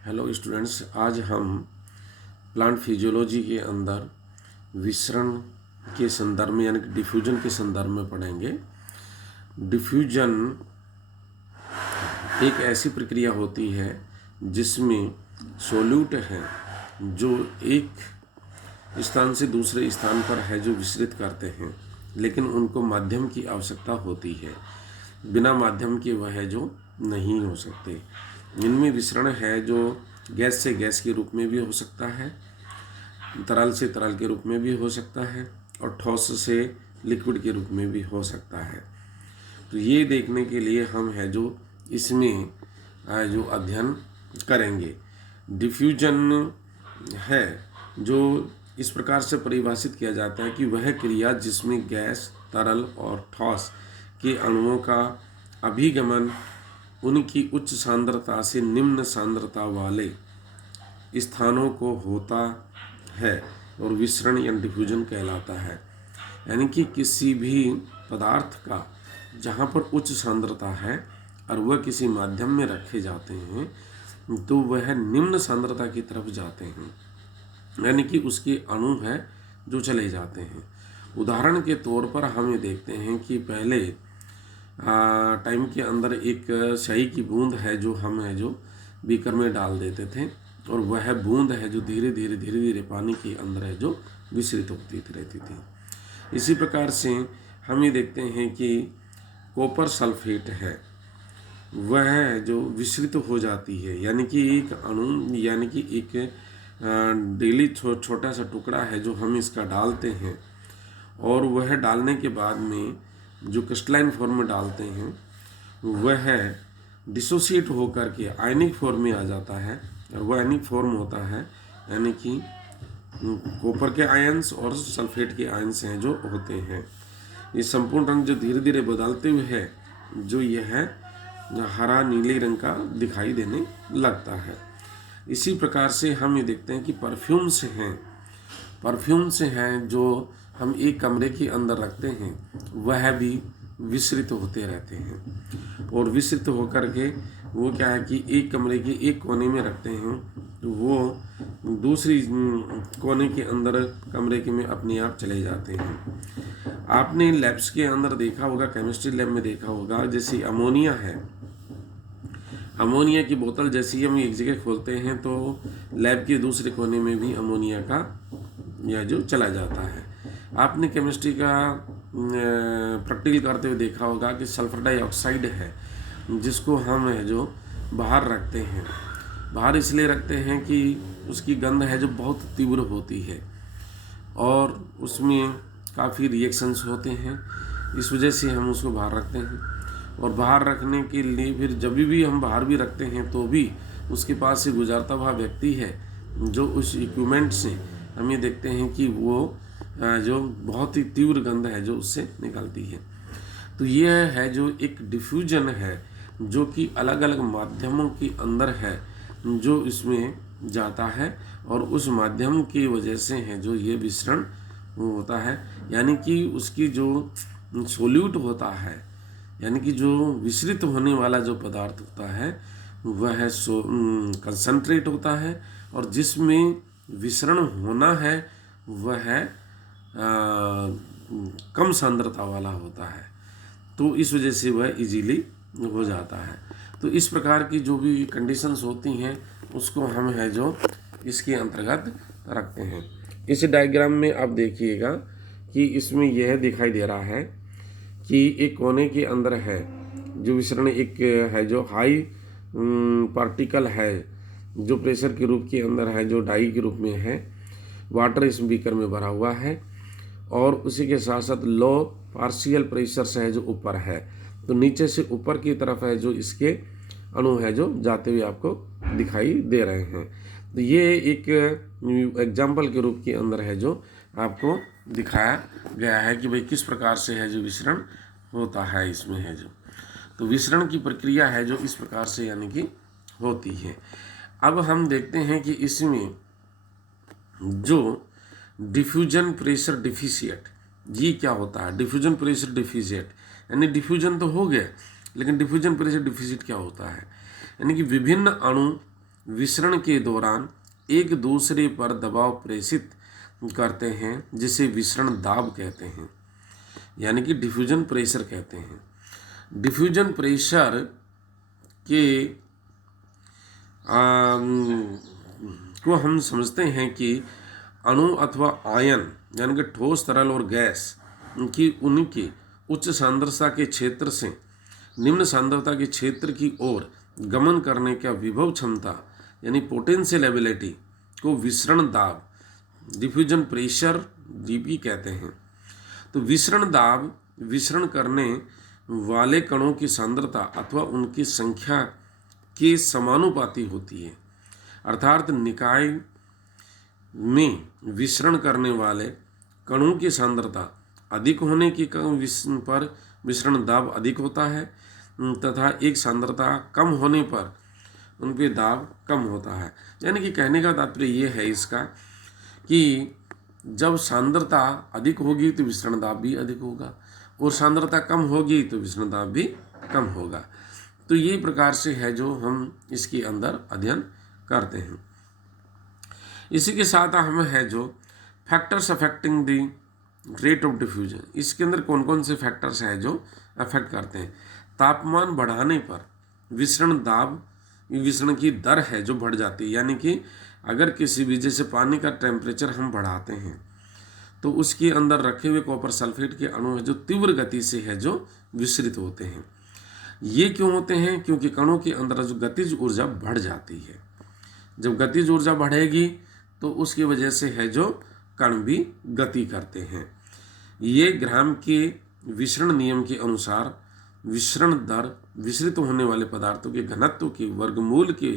Hello students, आज हम plant physiology के अंदर विसरण के संदर्भ में यानी कि डिफ्यूजन के संदर्भ में पढ़ेंगे। डिफ्यूजन एक ऐसी प्रक्रिया होती है जिसमें सोल्यूट हैं जो एक स्थान से दूसरे स्थान पर है जो विसरित करते हैं, लेकिन उनको माध्यम की आवश्यकता होती है। बिना माध्यम के वह जो नहीं हो सकते। इनमें विसरण है जो गैस से गैस के रूप में भी हो सकता है, तरल से तरल के रूप में भी हो सकता है और ठोस से लिक्विड के रूप में भी हो सकता है। तो ये देखने के लिए हम है जो इसमें जो अध्ययन करेंगे। डिफ्यूजन है जो इस प्रकार से परिभाषित किया जाता है कि वह क्रिया जिसमें गैस, तरल और ठोस के अणुओं का अभिगमन उनकी उच्च सांद्रता से निम्न सांद्रता वाले स्थानों को होता है और विसरण या डिफ्यूजन कहलाता है। यानी कि किसी भी पदार्थ का जहाँ पर उच्च सांद्रता है और वह किसी माध्यम में रखे जाते हैं तो वह निम्न सांद्रता की तरफ जाते हैं, यानी कि उसके अणु है जो चले जाते हैं। उदाहरण के तौर पर हम ये देखते हैं कि पहले टाइम के अंदर एक स्याही की बूंद है जो हम है जो बीकर में डाल देते थे और वह बूंद है जो धीरे धीरे पानी के अंदर है जो विसरित होती रहती थी। इसी प्रकार से हम ये देखते हैं कि कॉपर सल्फेट है वह जो विसरित हो जाती है, यानी कि एक अणु यानी कि एक डेली छोटा सा टुकड़ा है जो हम इसका डालते हैं और वह डालने के बाद में जो क्रिस्टलाइन फॉर्म में डालते हैं वह डिसोसिएट होकर के आयनिक फॉर्म में आ जाता है और वह आयनिक फॉर्म होता है, यानी कि कॉपर के आयंस और सल्फेट के आयंस हैं जो होते हैं। ये संपूर्ण रंग जो धीरे धीरे बदलते हुए है जो यह हरा नीले रंग का दिखाई देने लगता है। इसी प्रकार से हम ये देखते हैं कि परफ्यूम्स हैं जो हम एक कमरे के अंदर रखते हैं वह भी विसरित होते रहते हैं और विसरित होकर के वो क्या है कि एक कमरे के एक कोने में रखते हैं तो वो दूसरी कोने के अंदर कमरे के में अपने आप चले जाते हैं। आपने लैब्स के अंदर देखा होगा, केमिस्ट्री लैब में देखा होगा, जैसे अमोनिया है, अमोनिया की बोतल जैसी हम एक जगह खोलते हैं तो लैब के दूसरे कोने में भी अमोनिया का यह जो चला जाता है। आपने केमिस्ट्री का प्रैक्टिकल करते हुए देखा होगा कि सल्फर डाइऑक्साइड है जिसको हम है जो बाहर रखते हैं। बाहर इसलिए रखते हैं कि उसकी गंध है जो बहुत तीव्र होती है और उसमें काफ़ी रिएक्शंस होते हैं, इस वजह से हम उसको बाहर रखते हैं। और बाहर रखने के लिए फिर जब भी हम बाहर भी रखते हैं तो भी उसके पास से गुजरता हुआ व्यक्ति है जो उस इक्विपमेंट से हम ये देखते हैं कि वो जो बहुत ही तीव्र गंध है जो उससे निकलती है। तो यह है जो एक डिफ्यूजन है जो कि अलग अलग माध्यमों के अंदर है जो इसमें जाता है और उस माध्यम की वजह से है जो ये विसरण होता है, यानी कि उसकी जो सोल्यूट होता है यानी कि जो विसरित होने वाला जो पदार्थ होता है वह कंसंट्रेट होता है और जिसमें विसरण होना है वह कम सांद्रता वाला होता है, तो इस वजह से वह इजीली हो जाता है। तो इस प्रकार की जो भी कंडीशंस होती हैं उसको हम है जो इसके अंतर्गत रखते हैं। इस डायग्राम में आप देखिएगा कि इसमें यह दिखाई दे रहा है कि एक कोने के अंदर है जो विसरण एक है जो हाई पार्टिकल है जो प्रेशर के रूप के अंदर है जो डाई के रूप में है, वाटर इस बीकर में भरा हुआ है और उसी के साथ साथ लो पार्शियल प्रेशर से है जो ऊपर है, तो नीचे से ऊपर की तरफ है जो इसके अणु है जो जाते हुए आपको दिखाई दे रहे हैं। तो ये एक एग्जाम्पल के रूप के अंदर है जो आपको दिखाया गया है कि भाई किस प्रकार से है जो विसरण होता है इसमें है जो। तो विसरण की प्रक्रिया है जो इस प्रकार से यानी कि होती है। अब हम देखते हैं कि इसमें जो डिफ्यूजन प्रेशर डिफिशिएट ये क्या होता है। डिफ्यूजन प्रेशर डिफिशिएट यानी डिफ्यूजन तो हो गया लेकिन डिफ्यूजन प्रेशर डिफिशिएट क्या होता है, यानी कि विभिन्न अणु विसरण के दौरान एक दूसरे पर दबाव प्रेषित करते हैं, जिसे विसरण दाब कहते हैं, यानी कि डिफ्यूजन प्रेशर कहते हैं। डिफ्यूजन प्रेशर के को हम समझते हैं कि अणु अथवा आयन यानी कि ठोस, तरल और गैस की उनकी उच्च सांद्रता के क्षेत्र से निम्न सांद्रता के क्षेत्र की ओर गमन करने का विभव क्षमता यानी पोटेंशियल एबिलिटी को विसरण दाब, डिफ्यूजन प्रेशर डीपी कहते हैं। तो विसरण दाब विसरण करने वाले कणों की सांद्रता अथवा उनकी संख्या के समानुपाती होती है, अर्थात निकाय में विसरण करने वाले कणों की सांद्रता अधिक होने की पर विसरण दाब अधिक होता है, तथा एक सांद्रता कम होने पर उन पे दाब कम होता है। यानी कि कहने का तात्पर्य ये है इसका कि जब सांद्रता अधिक होगी तो विसरण दाब भी अधिक होगा, और सांद्रता कम होगी तो विसरण दाब भी कम होगा। तो ये प्रकार से है जो हम इसके अंदर अध्ययन करते हैं। इसी के साथ हम है जो factors affecting the rate of diffusion, इसके अंदर कौन कौन से फैक्टर्स हैं जो अफेक्ट करते हैं। तापमान बढ़ाने पर विसरण दाब, विसरण की दर है जो बढ़ जाती है, यानी कि अगर किसी भी जैसे पानी का टेम्परेचर हम बढ़ाते हैं तो उसके अंदर रखे हुए कॉपर सल्फेट के अणु है जो तीव्र गति से है जो विसरित होते हैं। ये क्यों होते हैं? क्योंकि कणों के अंदर जो गतिज ऊर्जा बढ़ जाती है। जब गतिज ऊर्जा बढ़ेगी तो उसकी वजह से है जो कण भी गति करते हैं। ये ग्राम के विसरण नियम के अनुसार विसरण दर विसरित होने वाले पदार्थों के घनत्व के वर्गमूल के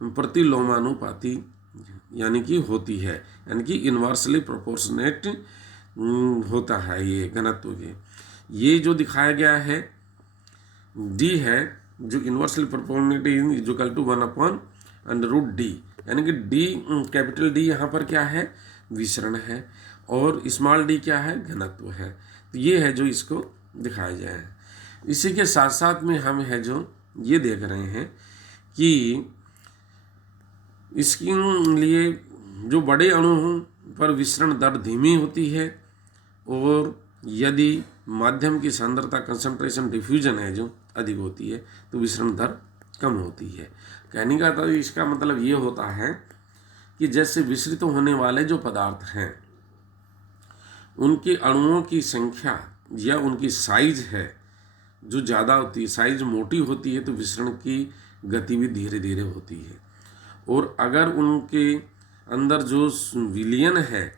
प्रतिलोमानुपाती यानी कि होती है, यानी कि इन्वर्सली प्रोपोर्शनेट होता है ये घनत्व के। ये जो दिखाया गया है डी है जो inversely proportionate is equal to 1/√d, यानी कि डी कैपिटल डी यहाँ पर क्या है? विसरण है, और स्मॉल डी क्या है? घनत्व है। तो ये है जो इसको दिखाया गया है। इसी के साथ साथ में हम है जो ये देख रहे हैं कि इसके लिए जो बड़े अणु पर विसरण दर धीमी होती है, और यदि माध्यम की सांद्रता कंसंट्रेशन डिफ्यूजन है जो अधिक होती है तो विसरण दर कम होती है। कहने का तो इसका मतलब ये होता है कि जैसे विसरित होने वाले जो पदार्थ हैं उनके अणुओं की संख्या या उनकी साइज है जो ज़्यादा होती है, साइज मोटी होती है, तो विसरण की गति भी धीरे धीरे होती है। और अगर उनके अंदर जो विलयन है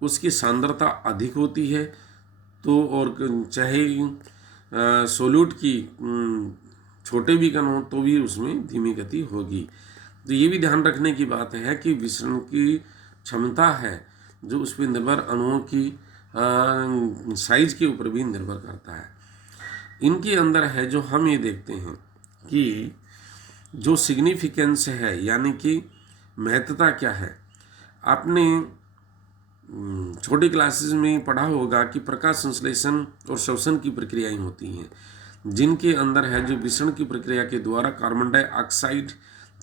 उसकी सांद्रता अधिक होती है तो, और चाहे सोल्यूट की छोटे भी कण हो तो भी उसमें धीमी गति होगी। तो ये भी ध्यान रखने की बात है कि विसरण की क्षमता है जो उस पर निर्भर अणुओं की साइज के ऊपर भी निर्भर करता है। इनके अंदर है जो हम ये देखते हैं कि जो सिग्निफिकेंस है यानी कि महत्वता क्या है। आपने छोटी क्लासेस में पढ़ा होगा कि प्रकाश संश्लेषण और श्वसन की प्रक्रियाएं होती हैं, जिनके अंदर है जो विसरण की प्रक्रिया के द्वारा कार्बन डाइऑक्साइड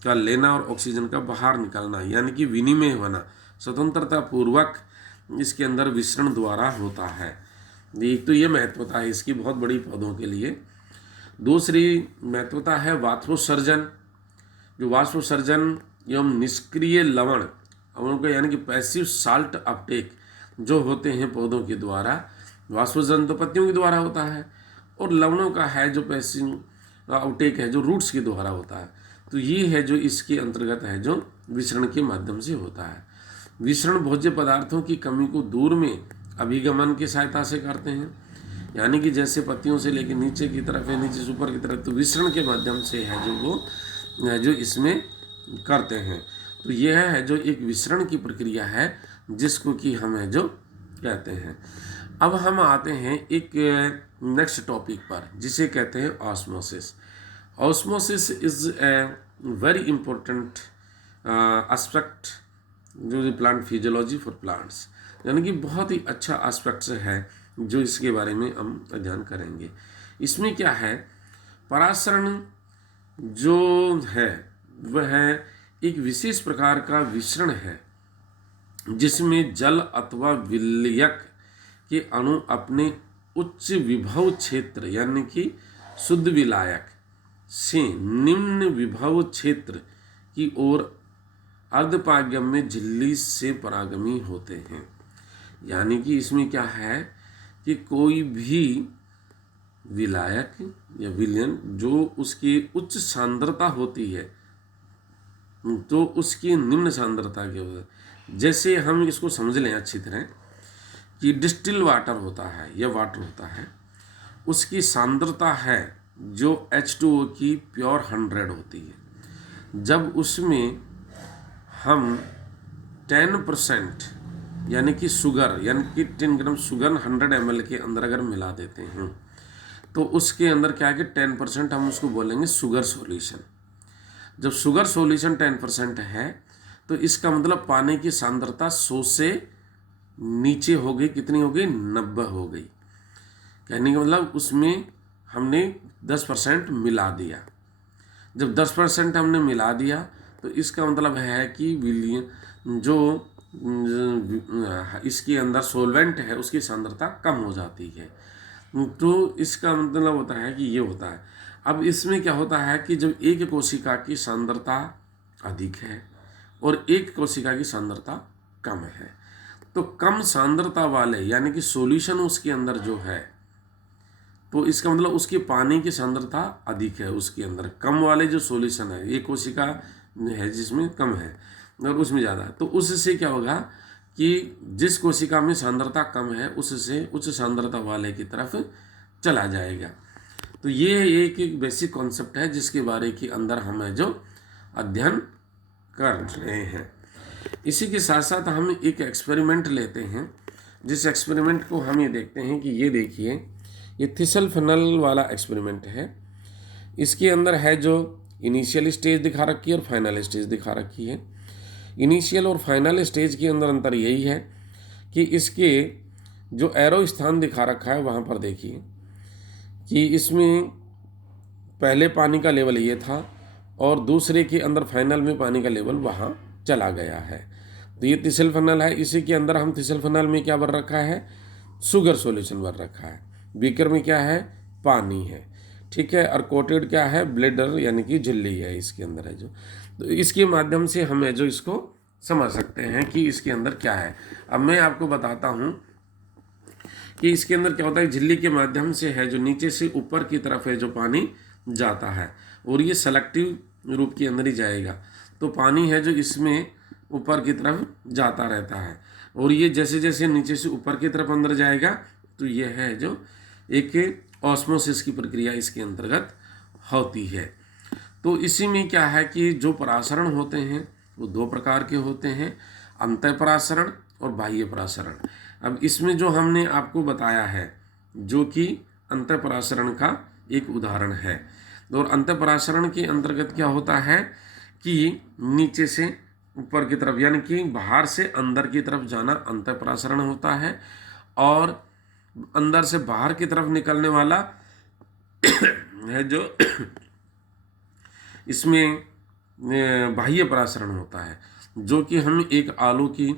का लेना और ऑक्सीजन का बाहर निकलना यानी कि विनिमय होना स्वतंत्रता पूर्वक इसके अंदर विसरण द्वारा होता है। एक तो ये महत्वता है इसकी बहुत बड़ी पौधों के लिए। दूसरी महत्वता है वाष्पोत्सर्जन। जो वाष्पोत्सर्जन एवं निष्क्रिय लवण अवों यानी कि पैसिव साल्ट अपटेक जो होते हैं पौधों के द्वारा, वाष्पोत्सर्जन तो पत्तियों के द्वारा होता है, और लवणों का है जो पैसिव अपटेक है जो रूट्स के द्वारा होता है। तो ये है जो इसके अंतर्गत है जो विसरण के माध्यम से होता है। विसरण भोज्य पदार्थों की कमी को दूर में अभिगमन की सहायता से करते हैं, यानी कि जैसे पत्तियों से लेकर नीचे की तरफ है, नीचे से ऊपर की तरफ, तो विसरण के माध्यम से है जो वो जो इसमें करते हैं। तो यह है जो एक विसरण की प्रक्रिया है जिसको कि हम है जो कहते हैं। अब हम आते हैं एक नेक्स्ट टॉपिक पर जिसे कहते हैं osmosis. Osmosis is a very important aspect जो प्लांट फिजियोलॉजी फॉर प्लांट्स, यानी कि बहुत ही अच्छा एस्पेक्ट है जो इसके बारे में हम अध्ययन करेंगे। इसमें क्या है, परासरण जो है वह है एक विशेष प्रकार का विसरण है जिसमें जल अथवा विलयक के अणु अपने उच्च विभव क्षेत्र यानी कि शुद्ध विलायक से निम्न विभव क्षेत्र की ओर अर्धपारगम्य झिल्ली से परागमी होते हैं। यानी कि इसमें क्या है कि कोई भी विलायक या विलयन जो उसकी उच्च सांद्रता होती है तो उसकी निम्न सांद्रता के होता, जैसे हम इसको समझ लें अच्छी तरह कि डिस्टिल वाटर होता है या वाटर होता है, उसकी सांद्रता है जो H2O की प्योर 100 होती है। जब उसमें हम 10% यानी कि शुगर यानी कि 10 ग्राम शुगर 100 ml के अंदर अगर मिला देते हैं तो उसके अंदर क्या है कि 10% हम उसको बोलेंगे शुगर सॉल्यूशन। जब शुगर सॉल्यूशन 10% है तो इसका मतलब पानी की सांद्रता 100 से नीचे हो गई, कितनी हो गई, 90 हो गई। कहने का मतलब उसमें हमने 10% मिला दिया। जब 10% हमने मिला दिया तो इसका मतलब है कि विलयन जो इसके अंदर सोलवेंट है उसकी सांद्रता कम हो जाती है। तो इसका मतलब होता है कि ये होता है। अब इसमें क्या होता है कि जब एक कोशिका की सांद्रता अधिक है और एक कोशिका की सांद्रता कम है तो कम सांद्रता वाले यानी कि सॉल्यूशन उसके अंदर जो है तो इसका मतलब उसकी पानी की सांद्रता अधिक है उसके अंदर। कम वाले जो सॉल्यूशन है, एक कोशिका है जिसमें कम है और उसमें ज़्यादा है, तो उससे क्या होगा कि जिस कोशिका में सांद्रता कम है उससे उच्च सांद्रता वाले की तरफ चला जाएगा। तो ये एक बेसिक कॉन्सेप्ट है जिसके बारे के अंदर हमें जो अध्ययन कर रहे हैं। इसी के साथ साथ हम एक एक्सपेरिमेंट लेते हैं, जिस एक्सपेरिमेंट को हम ये देखते हैं कि ये देखिए, ये थिसल फनल वाला एक्सपेरिमेंट है। इसके अंदर है जो इनिशियल स्टेज दिखा रखी है और फाइनल स्टेज दिखा रखी है। इनिशियल और फाइनल स्टेज के अंदर अंतर यही है कि इसके जो एरो स्थान दिखा रखा है वहाँ पर देखिए कि इसमें पहले पानी का लेवल ये था और दूसरे के अंदर फाइनल में पानी का लेवल वहाँ चला गया है। तो ये थिसल फनल है। इसी के अंदर हम थिसल फनल में क्या भर रखा है, शुगर सॉल्यूशन भर रखा है। बीकर में क्या है, पानी है, ठीक है। और कोटेड क्या है, ब्लेडर यानी कि झिल्ली है इसके अंदर है जो। तो इसके माध्यम से हमें जो इसको समझ सकते हैं कि इसके अंदर क्या है। अब मैं आपको बताता हूँ कि इसके अंदर क्या होता है। झिल्ली के माध्यम से है जो नीचे से ऊपर की तरफ है जो पानी जाता है और ये सेलेक्टिव रूप के अंदर ही जाएगा। तो पानी है जो इसमें ऊपर की तरफ जाता रहता है और ये जैसे जैसे नीचे से ऊपर की तरफ अंदर जाएगा तो ये है जो एक ऑस्मोसिस की प्रक्रिया इसके अंतर्गत होती है। तो इसी में क्या है कि जो परासरण होते हैं वो दो प्रकार के होते हैं, अंतःपरासरण और बाह्य परासरण। अब इसमें जो हमने आपको बताया है जो कि अंतःपरासरण का एक उदाहरण है। और अंतःपरासरण के अंतर्गत क्या होता है कि नीचे से ऊपर की तरफ यानी कि बाहर से अंदर की तरफ जाना अंतःपरासरण होता है और अंदर से बाहर की तरफ निकलने वाला है जो इसमें बाह्य परासरण होता है, जो कि हम एक आलू की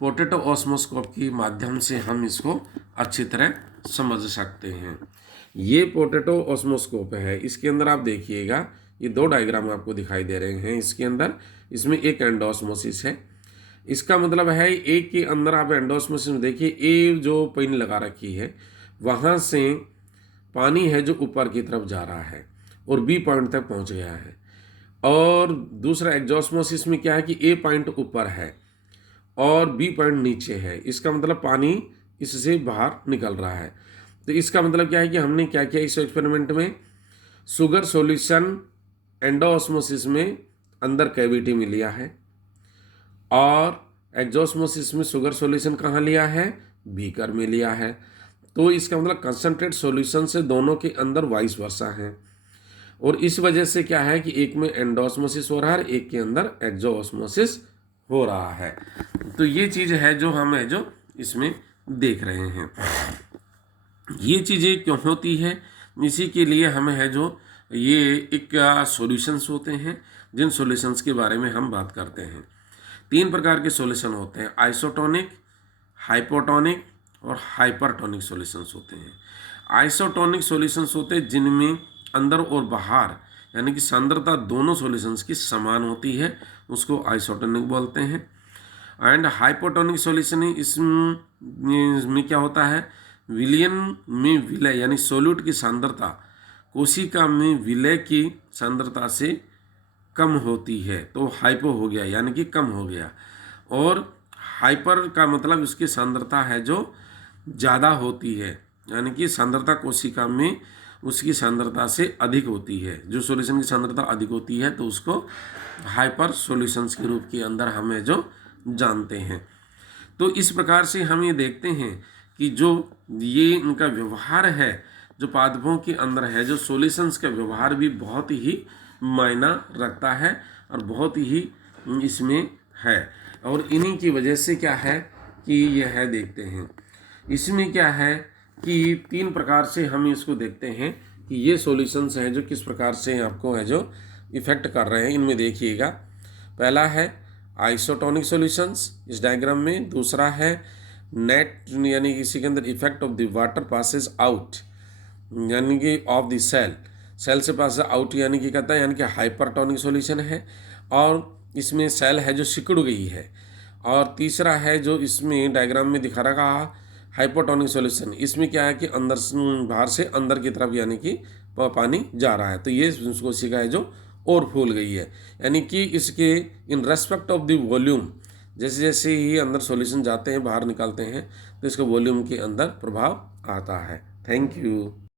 पोटैटो ऑस्मोस्कोप के माध्यम से हम इसको अच्छी तरह समझ सकते हैं। ये पोटैटो ऑस्मोस्कोप है। इसके अंदर आप देखिएगा ये दो डायग्राम आपको दिखाई दे रहे हैं। इसके अंदर इसमें एक एंडोस्मोसिस है। इसका मतलब है एक के अंदर आप एंडोस्मोसिस में देखिए ए जो पिन लगा रखी है वहाँ से पानी है जो ऊपर की तरफ जा रहा है और बी पॉइंट तक पहुँच गया है। और दूसरा एग्जॉस्मोसिस में क्या है कि ए पॉइंट ऊपर है और बी पॉइंट नीचे है। इसका मतलब पानी इससे बाहर निकल रहा है। तो इसका मतलब क्या है कि हमने क्या किया इस एक्सपेरिमेंट में, शुगर सॉल्यूशन एंडोस्मोसिस में अंदर कैविटी में लिया है और एग्जॉस्मोसिस में शुगर सॉल्यूशन कहाँ लिया है, बीकर में लिया है। तो इसका मतलब कंसंट्रेट सॉल्यूशन से दोनों के अंदर वाइस वर्सा है और इस वजह से क्या है कि एक में एंडोस्मोसिस हो रहा है, एक के अंदर एक्सोस्मोसिस हो रहा है। तो ये चीज़ है जो हमें जो इसमें देख रहे हैं। ये चीज़ें क्यों होती है, इसी के लिए हमें है जो ये एक सॉल्यूशंस होते हैं जिन सॉल्यूशंस के बारे में हम बात करते हैं। 3 प्रकार के सॉल्यूशन होते हैं, आइसोटोनिक, हाइपोटोनिक और हाइपरटोनिक सॉल्यूशंस होते हैं। आइसोटोनिक सॉल्यूशंस होते हैं जिनमें अंदर और बाहर यानी कि सांद्रता दोनों सॉल्यूशंस की समान होती है, उसको आइसोटोनिक बोलते हैं। एंड हाइपोटोनिक सॉल्यूशन है, इसमें क्या होता है, विलयन में विलय यानी सोल्यूट की सांद्रता कोशिका में विलय की सांद्रता से कम होती है, तो हाइपो हो गया यानी कि कम हो गया। और हाइपर का मतलब उसकी सांद्रता है जो ज़्यादा होती है, यानी कि सांद्रता कोशिका में उसकी सांद्रता से अधिक होती है। जो सॉल्यूशन की सांद्रता अधिक होती है तो उसको हाइपर सॉल्यूशंस के रूप के अंदर हमें जो जानते हैं। तो इस प्रकार से हम ये देखते हैं कि जो ये इनका व्यवहार है, जो पादपों के अंदर है, जो सॉल्यूशंस का व्यवहार भी बहुत ही मायना रखता है और बहुत ही इसमें है। और इन्हीं की वजह से क्या है कि यह है, देखते हैं इसमें क्या है कि 3 प्रकार से हम इसको देखते हैं कि ये सॉल्यूशंस हैं जो किस प्रकार से आपको है जो इफ़ेक्ट कर रहे हैं। इनमें देखिएगा, पहला है आइसोटोनिक सॉल्यूशंस इस डायग्राम में, दूसरा है नेट यानी कि इसी के अंदर effect of the water passes out यानी कि ऑफ द सेल से पास आउट यानी कि कहता है यानी कि हाइपरटोनिक सॉल्यूशन है, और इसमें सेल है जो सिकुड़ गई है। और तीसरा है जो इसमें डायग्राम में दिखा रखा हाइपोटोनिक सॉल्यूशन, इसमें क्या है कि अंदर बाहर से अंदर की तरफ यानी कि पानी जा रहा है, तो ये कोशिका है जो और फूल गई है, यानी कि इसके in respect of the volume जैसे जैसे ही अंदर सॉल्यूशन जाते हैं बाहर निकालते हैं तो इसका वॉल्यूम के अंदर प्रभाव आता है। Thank you.